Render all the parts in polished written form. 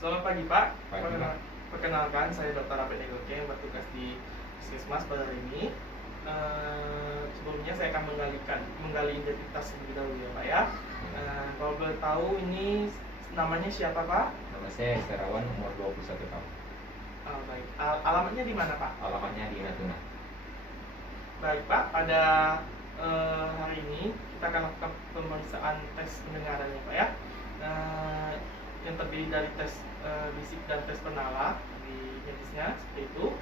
Selamat pagi Pak. Pagi, Pak. Perkenalkan, saya Dr. Apet Negoke yang bertugas di Puskesmas pada hari ini. Sebelumnya saya akan menggali identitas terlebih dahulu ya Pak ya. Kalau boleh tahu ini namanya siapa Pak? Nama saya Serawan, umur 21 tahun. Baik. Alamatnya di mana Pak? Alamatnya di Natuna. Baik Pak, pada hari ini kita akan lakukan pemeriksaan tes pendengaran ya Pak ya. Yang terdiri dari tes bisik dan tes penala di medisnya seperti itu.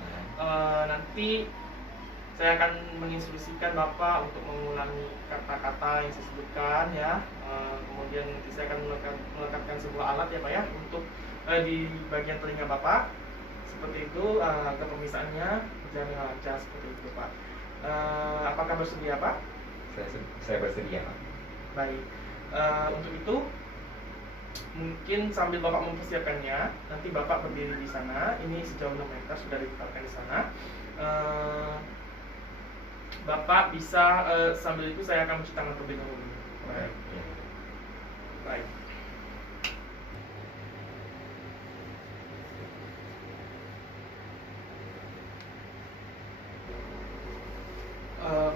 Nanti saya akan menginstruksikan Bapak untuk mengulangi kata-kata yang saya sebutkan ya. Kemudian nanti saya akan melekatkan sebuah alat ya Pak ya untuk di bagian telinga Bapak seperti itu agar pemeriksaannya berjalan dengan lancar seperti itu Pak. Apakah bersedia Pak? Saya bersedia, Pak. Baik. Untuk itu mungkin sambil Bapak mempersiapkannya, nanti Bapak berdiri di sana. Ini sejauh 6 meter sudah ditetapkan di sana. Bapak bisa sambil itu saya akan mencuci tangan terlebih dahulu. Baik. Ya. Baik.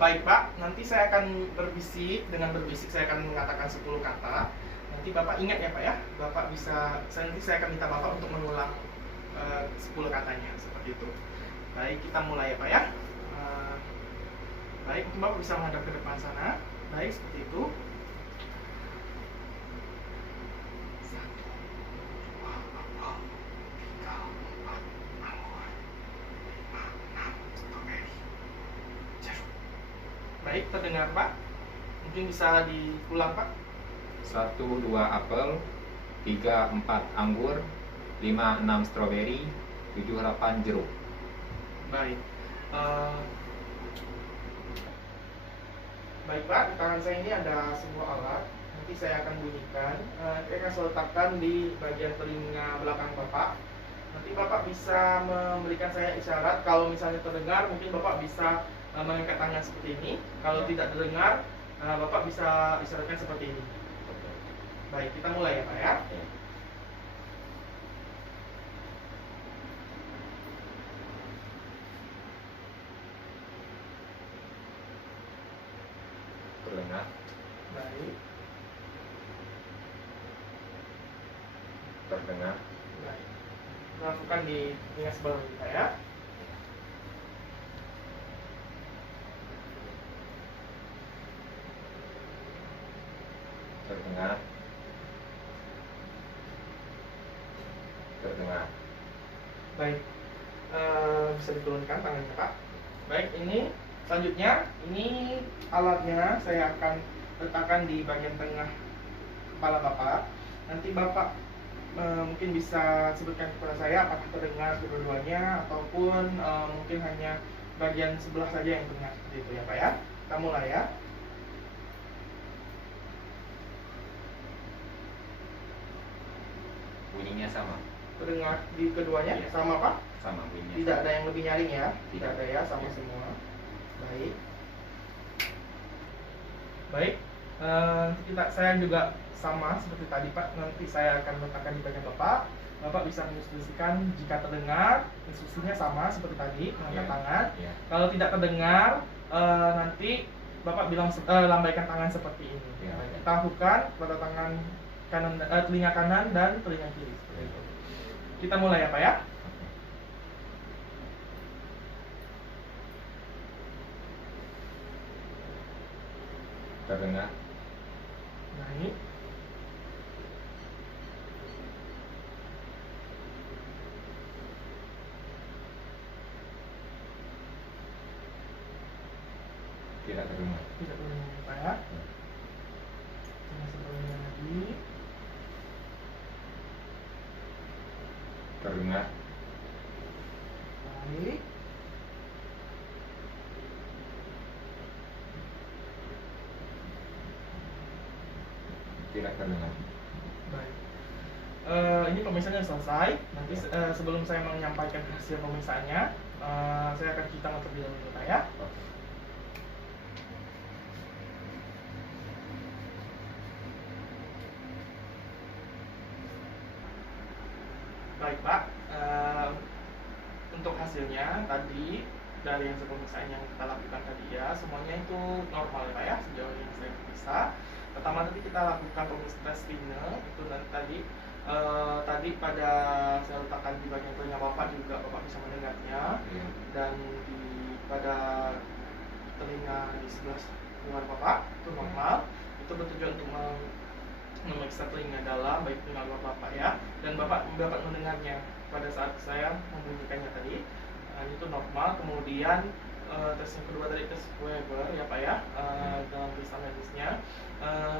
Baik Pak, nanti saya akan berbisik. Dengan berbisik saya akan mengatakan 10 kata. Nanti Bapak ingat ya Pak ya. Bapak bisa, nanti saya akan minta Bapak untuk mengulang 10 katanya seperti itu. Baik, kita mulai ya Pak ya. Baik, Bapak bisa menghadap ke depan sana. Baik, seperti itu. Baik, terdengar Pak. Mungkin bisa diulang Pak. 1, 2 apel, 3, 4 anggur, 5, 6 stroberi, 7, 8 jeruk. Baik. Baik Pak, di tangan saya ini ada sebuah alat. Nanti saya akan bunyikan. Saya akan saya letakkan di bagian telinga belakang Bapak. Nanti Bapak bisa memberikan saya isyarat. Kalau misalnya terdengar, mungkin Bapak bisa mengangkat tangan seperti ini. Kalau tidak terdengar, Bapak bisa isyaratkan seperti ini. Baik, kita mulai ya Pak ya. Terdengar. Baik. Terdengar. Baik. Lakukan di telinga sebelah kita ya. Terdengar. Terdengar. Baik, bisa diturunkan tangannya Pak. Baik, ini selanjutnya ini alatnya saya akan letakkan di bagian tengah kepala Bapak. Nanti Bapak mungkin bisa sebutkan kepada saya apakah terdengar kedua-duanya ataupun mungkin hanya bagian sebelah saja yang terdengar seperti itu ya Pak ya. Kita mulai ya. Bunyinya sama. Terdengar di keduanya Iya. sama Pak? Sama bunyinya. Tidak ada yang lebih nyaring ya? Tidak Tidak. ada ya, sama Iya. semua. Baik. Baik. Saya juga sama seperti tadi Pak. Nanti saya akan letakkan di bagian Bapak. Bapak bisa menginstruksikan jika terdengar, instruksinya sama seperti tadi, mengangkat Iya. tangan. Iya. Kalau tidak terdengar, nanti Bapak bilang lambaikan tangan seperti ini. Iya. Kita lakukan pada tangan kanan, telinga kanan dan telinga kiri. Seperti itu. Kita mulai ya Pak ya. Terdengar. Baik. Tidak terdengar. Tidak terdengar ya Pak ya. Coba sebelumnya lagi. Terdengar. Baik. Tidak terdengar. Baik. Ini pemirsaannya selesai. Nanti sebelum saya menyampaikan hasil pemirsaannya, saya akan cuci tangan terlebih dahulu Pak ya. Oke. Baik Pak, untuk hasilnya tadi dari hasil pemeriksaan yang kita lakukan tadi ya, semuanya itu normal ya Pak ya, sejauh yang saya bisa. Pertama tadi kita lakukan pemeriksaan tes Viner, itu tadi pada saya letakkan di bagian telinga Bapak juga Bapak bisa mendengarnya, dan pada telinga di sebelah luar Bapak itu normal. Itu bertujuan untuk memeriksa telinga dalam baik telinga luar Bapak ya, dan Bapak dapat mendengarnya pada saat saya membunyikannya tadi. Itu normal. Kemudian tes yang kedua tadi tes Weber ya Pak ya, dalam kristal medisnya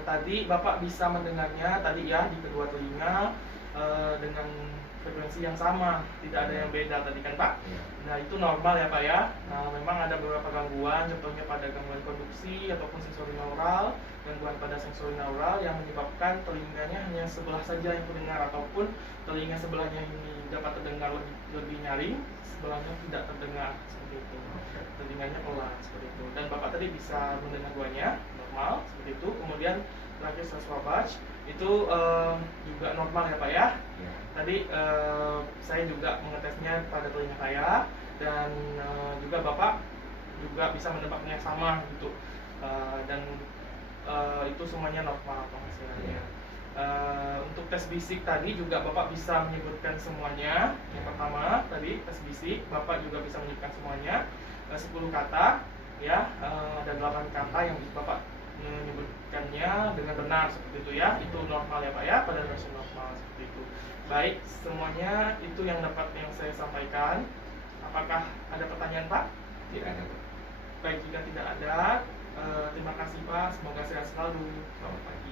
tadi Bapak bisa mendengarnya tadi ya di kedua telinga dengan frekuensi yang sama, tidak ada yang beda tadi kan Pak. Nah itu normal ya Pak ya. Memang ada beberapa gangguan, contohnya pada gangguan konduksi ataupun sensorineural, gangguan pada sensorineural yang menyebabkan telinganya hanya sebelah saja yang terdengar, ataupun telinga sebelahnya ini dapat terdengar lebih nyaring, sebelahnya tidak terdengar seperti itu. Telinganya pelan seperti itu. Dan Bapak tadi bisa mendengar duanya normal seperti itu. Kemudian terakhir swabach itu juga normal ya Pak ya. Tadi saya juga mengetesnya pada telinga saya, dan juga Bapak juga bisa menebaknya sama gitu, dan itu semuanya normal penghasilannya. Untuk tes bisik tadi juga Bapak bisa menyebutkan semuanya. Yang pertama tadi tes bisik Bapak juga bisa menyebutkan semuanya, 10 kata ya, ada 8 kata yang Bapak menyebutkannya dengan benar seperti itu ya. Itu normal ya Pak ya, pada versi normal seperti itu. Baik, semuanya itu yang saya sampaikan. Apakah ada pertanyaan Pak? Tidak ada. Baik, jika tidak ada, terima kasih Pak, semoga sehat selalu. Selamat pagi.